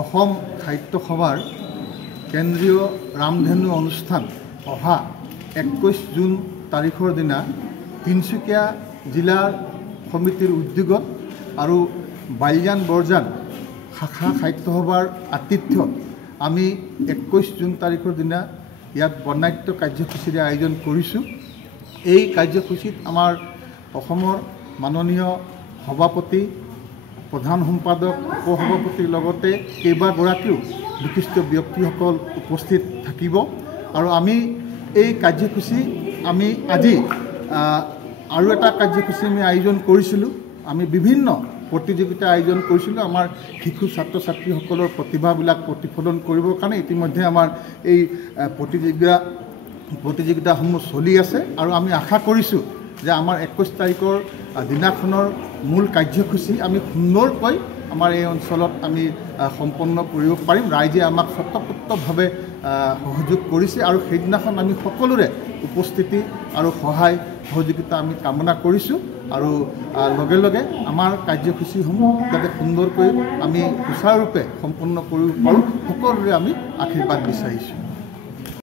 অসম সাহিত্য সভাৰ কেন্দ্ৰীয় ৰামধেনু অনুষ্ঠান অহা 21 জুন তাৰিখৰ দিনা তিনিচুকীয়া জিলাৰ সমিতিৰ উদ্যোগত আৰু বালিজান বৰজান শাখা সাহিত্য সভাৰ আতিথ্যত আমি 21 জুন তাৰিখৰ দিনা ইয়াত বৰ্ণাঢ্য কাৰ্যসূচীৰে আয়োজন কৰিছোঁ। এই কাৰ্যসূচীত আমাৰ অসমৰ মাননীয় সভাপতি প্ৰধান সম্পাদক উপসভাপতিৰ লগতে কেইবাগৰাকীও বিশিষ্ট ব্যক্তিসকল উপস্থিত থাকিব আৰু আমি এই কাৰ্যসূচী আমি আজি আৰু এটা কাৰ্যসূচী আমি আয়োজন কৰিছিলোঁ। আমি বিভিন্ন প্ৰতিযোগিতা আয়োজন কৰিছিলোঁ আমাৰ শিশু ছাত্ৰ ছাত্ৰীসকলৰ প্ৰতিভাবিলাক প্ৰতিফলন কৰিবৰ কাৰণে। ইতিমধ্যে আমাৰ এই প্ৰতিযোগিতাসমূহ চলি আছে আৰু আমি আশা কৰিছোঁ যে আমাৰ 21 তাৰিখৰ দিনাখনৰ মূল কাৰ্যসূচী আমি সুন্দৰকৈ আমাৰ এই অঞ্চলত আমি সম্পন্ন কৰিব পাৰিম। ৰাইজে আমাক স্বতঃস্ফূৰ্তভাৱে সহযোগ কৰিছে আৰু সেইদিনাখন আমি সকলোৰে উপস্থিতি আৰু সহায় সহযোগিতা আমি কামনা কৰিছোঁ আৰু লগে লগে আমাৰ কাৰ্যসূচীসমূহ যাতে সুন্দৰকৈ আমি সুচাৰুৰূপে সম্পন্ন কৰিব পাৰোঁ সকলোৰে আমি আশীৰ্বাদ বিচাৰিছোঁ।